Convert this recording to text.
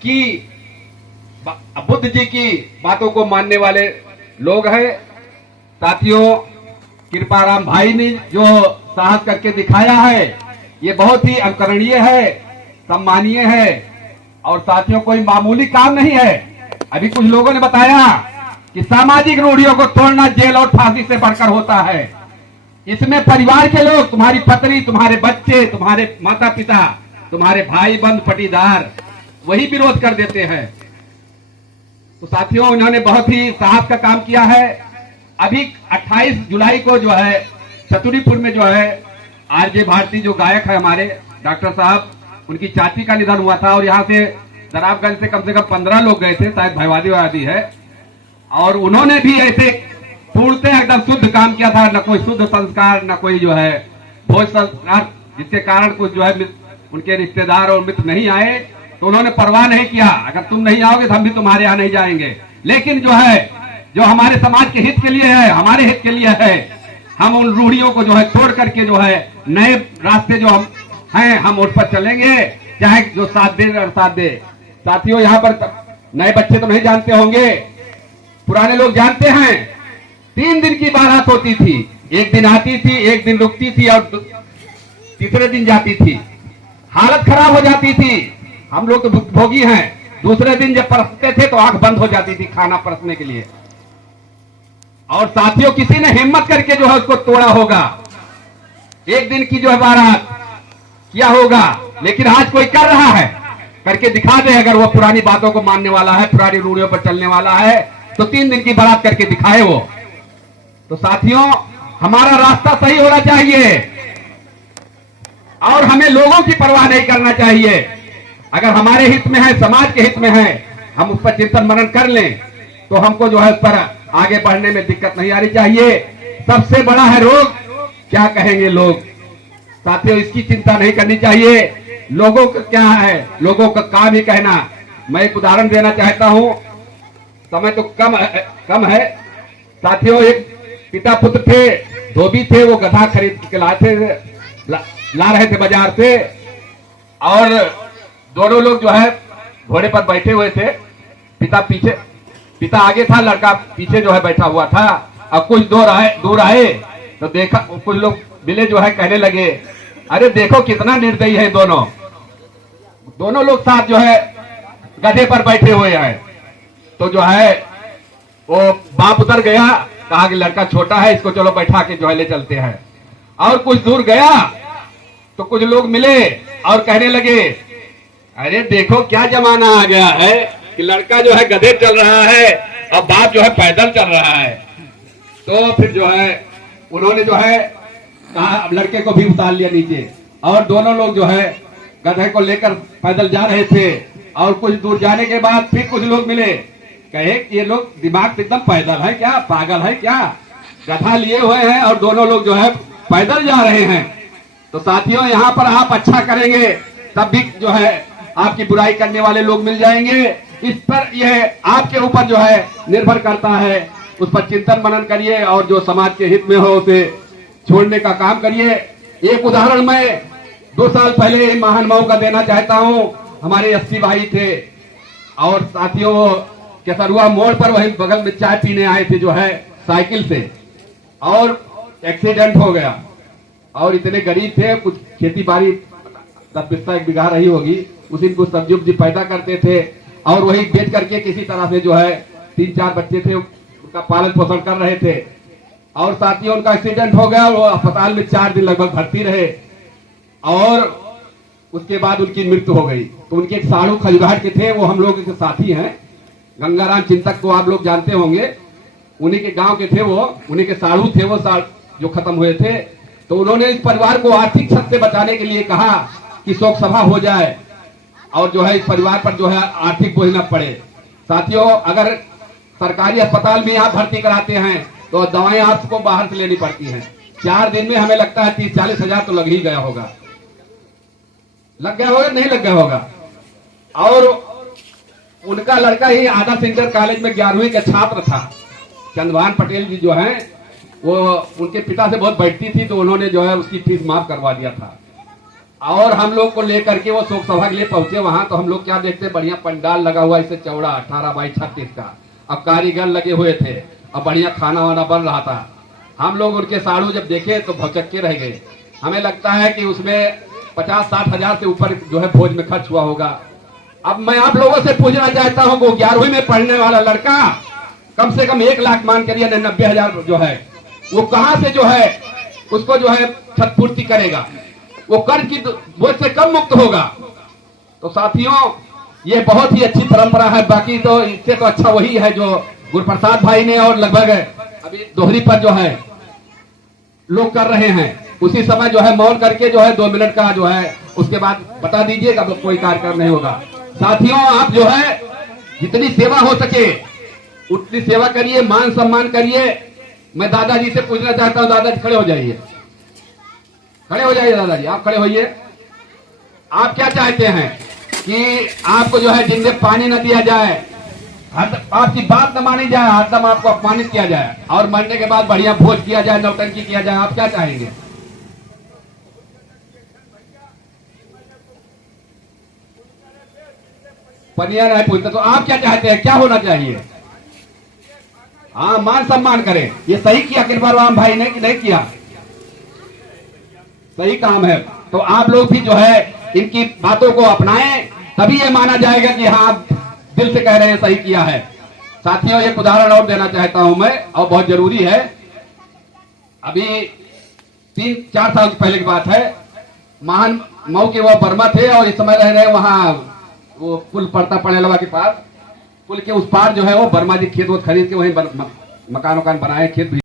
कि बुद्ध जी की बातों को मानने वाले लोग हैं। साथियों, कृपाराम भाई ने जो साहस करके दिखाया है ये बहुत ही अनुकरणीय है, सम्मानीय है और साथियों कोई मामूली काम नहीं है। अभी कुछ लोगों ने बताया कि सामाजिक रूढ़ियों को तोड़ना जेल और फांसी से बढ़कर होता है। इसमें परिवार के लोग, तुम्हारी पत्नी, तुम्हारे बच्चे, तुम्हारे माता पिता, तुम्हारे भाई बंधु पटीदार वही विरोध कर देते हैं। तो साथियों, इन्होंने बहुत ही साहस का काम किया है। अभी 28 जुलाई को जो है चतुरीपुर में जो है आरजे भारती जो गायक है हमारे डॉक्टर साहब, उनकी चाची का निधन हुआ था और यहाँ से दराबगंज से कम 15 लोग गए थे, शायद भयवादी है। और उन्होंने भी ऐसे पूर्णतः एकदम शुद्ध काम किया था, न कोई शुद्ध संस्कार, न कोई जो है भोज संस्कार, जिसके कारण कुछ जो है उनके रिश्तेदार और मित्र नहीं आए। तो उन्होंने परवाह नहीं किया, अगर तुम नहीं आओगे तो हम भी तुम्हारे यहाँ नहीं जाएंगे। लेकिन जो है जो हमारे समाज के हित के लिए है, हमारे हित के लिए है, हम उन रूढ़ियों को जो है तोड़ करके जो है नए रास्ते जो हम हैं हम उस पर चलेंगे, चाहे जो साथ दे और साथ दे। साथियों, यहाँ पर नए बच्चे तो नहीं जानते होंगे, पुराने लोग जानते हैं। 3 दिन की बारात होती थी, एक दिन आती थी, एक दिन रुकती थी और तीसरे दिन जाती थी। हालत खराब हो जाती थी, हम लोग तो भोगी हैं। दूसरे दिन जब परसते थे तो आंख बंद हो जाती थी खाना परसने के लिए। और साथियों, किसी ने हिम्मत करके जो है उसको तोड़ा होगा। एक दिन की जो है बारात किया होगा, लेकिन आज कोई कर रहा है, करके दिखा दे। अगर वो पुरानी बातों को मानने वाला है, पुरानी रूढ़ियों पर चलने वाला है, तो 3 दिन की बारात करके दिखाए वो। तो साथियों, हमारा रास्ता सही होना चाहिए और हमें लोगों की परवाह नहीं करना चाहिए। अगर हमारे हित में है, समाज के हित में है, हम उस पर चिंतन मनन कर लें तो हमको जो है उस पर आगे बढ़ने में दिक्कत नहीं आनी चाहिए। सबसे बड़ा है रोग, क्या कहेंगे लोग। साथियों, इसकी चिंता नहीं करनी चाहिए। लोगों का क्या है, लोगों का काम ही कहना। मैं एक उदाहरण देना चाहता हूं, समय तो कम है। साथियों, एक पिता पुत्र थे, धोबी थे, वो गधा खरीद के ला रहे थे बाजार से और दोनों लोग जो है घोड़े पर बैठे हुए थे। पिता आगे था, लड़का पीछे जो है बैठा हुआ था। अब कुछ दूर आए तो देखा, कुछ लोग मिले जो है कहने लगे, अरे देखो कितना निर्दयी है दोनों लोग साथ जो है गधे पर बैठे हुए हैं। तो जो है वो बाप उतर गया, कहा कि लड़का छोटा है, इसको चलो बैठा के जो है ले चलते हैं। और कुछ दूर गया तो कुछ लोग मिले और कहने लगे, अरे देखो क्या जमाना आ गया है कि लड़का जो है गधे चल रहा है और बाप जो है पैदल चल रहा है। तो फिर जो है उन्होंने जो है कहा, अब लड़के को भी उतार लिया नीचे और दोनों लोग जो है गधे को लेकर पैदल जा रहे थे। और कुछ दूर जाने के बाद फिर कुछ लोग मिले, कहे ये लोग दिमाग से एकदम पैदल है क्या, पागल है क्या, गधा लिए हुए हैं और दोनों लोग जो है पैदल जा रहे हैं। तो साथियों, यहाँ पर आप अच्छा करेंगे तब भी जो है आपकी बुराई करने वाले लोग मिल जाएंगे। इस पर यह आपके ऊपर जो है निर्भर करता है, उस पर चिंतन मनन करिए और जो समाज के हित में हो उसे छोड़ने का काम करिए। एक उदाहरण मैं 2 साल पहले महान मऊ का देना चाहता हूँ। हमारे 80 भाई थे और साथियों केसरुआ मोड़ पर वही बगल में चाय पीने आए थे जो है साइकिल से, और एक्सीडेंट हो गया। और इतने गरीब थे, कुछ खेती बाड़ी 10 एक बीघा रही होगी, उसी कुछ सब्जी उब्जी पैदा करते थे और वही बेच करके किसी तरह से जो है 3-4 बच्चे थे उनका पालन पोषण कर रहे थे। और साथियों, उनका एक्सीडेंट हो गया, वो अस्पताल में 4 दिन लगभग भर्ती रहे और उसके बाद उनकी मृत्यु हो गई। तो उनके एक साड़ू खजुराहट के थे, वो हम लोग के साथी हैं, गंगाराम चिंतक को आप लोग जानते होंगे, उन्हीं के गांव के थे वो, उन्हीं के साड़ू थे वो जो खत्म हुए थे। तो उन्होंने इस परिवार को आर्थिक क्षति से बचाने के लिए कहा कि शोक सभा हो जाए और जो है इस परिवार पर जो है आर्थिक बोझ न पड़े। साथियों, अगर सरकारी अस्पताल में आप भर्ती कराते हैं तो दवाएं आपको बाहर से लेनी पड़ती हैं। 4 दिन में हमें लगता है 30-40 हजार तो लग ही गया होगा, नहीं लग गया होगा। और उनका लड़का ही आदर्श इंटर कॉलेज में 11वीं का छात्र था। चंद्रभान पटेल जी जो हैं वो उनके पिता से बहुत बैठती थी, तो उन्होंने जो है उसकी फीस माफ करवा दिया था। और हम लोग को लेकर के वो शोक सभा के लिए पहुंचे वहां, तो हम लोग क्या देखते, बढ़िया पंडाल लगा हुआ इससे चौड़ा 18x36 का, अब कारीगर लगे हुए थे, अब बढ़िया खाना वाना बन रहा था। हम लोग उनके साड़ू जब देखे तो भौचक्के रह गए। हमें लगता है कि उसमें 50-60 हजार से ऊपर जो है भोज में खर्च हुआ होगा। अब मैं आप लोगों से पूछना चाहता हूं कि 11वीं में पढ़ने वाला लड़का कम से कम 1 लाख मान करिए 90,000 जो है वो कहां से जो है उसको जो है छतपूर्ति करेगा, वो कर्ज की बोझ से कम मुक्त होगा। तो साथियों ये बहुत ही अच्छी परंपरा है। बाकी तो इससे तो अच्छा वही है जो गुरुप्रसाद भाई ने और लगभग अभी दोहरी पर जो है लोग कर रहे हैं। उसी समय जो है मौन करके जो है 2 मिनट का जो है उसके बाद बता दीजिएगा, तो कोई कार्यक्रम नहीं होगा। साथियों आप जो है जितनी सेवा हो सके उतनी सेवा करिए, मान सम्मान करिए। मैं दादाजी से पूछना चाहता हूं, दादाजी खड़े हो जाइए, खड़े हो जाइए दादाजी, आप खड़े होइए। आप क्या चाहते हैं कि आपको जो है जिंदे पानी न दिया जाए, आपकी बात न मानी जाए, हरदम आपको अपमानित किया जाए और मरने के बाद बढ़िया भोज किया जाए, नौटंकी किया जाए, आप क्या चाहेंगे? पनिया नहीं पूछते तो आप क्या चाहते हैं, क्या होना चाहिए? हाँ, मान सम्मान करें। ये सही किया कृपाराम भाई ने कि नहीं किया? सही काम है। तो आप लोग भी जो है इनकी बातों को अपनाएं, तभी ये माना जाएगा कि हाँ दिल से कह रहे हैं, सही किया है। साथियों एक उदाहरण और देना चाहता हूं मैं, और बहुत जरूरी है। अभी 3-4 साल पहले की बात है, महान मऊ के वो वर्मा थे और इस समय रह रहे वहां वो पुल पड़ता पड़ेलवा के पास, पुल के उस पार जो है वो वर्मा जी खेत वो खरीद के वहीं मकान वकान बनाए, खेत भी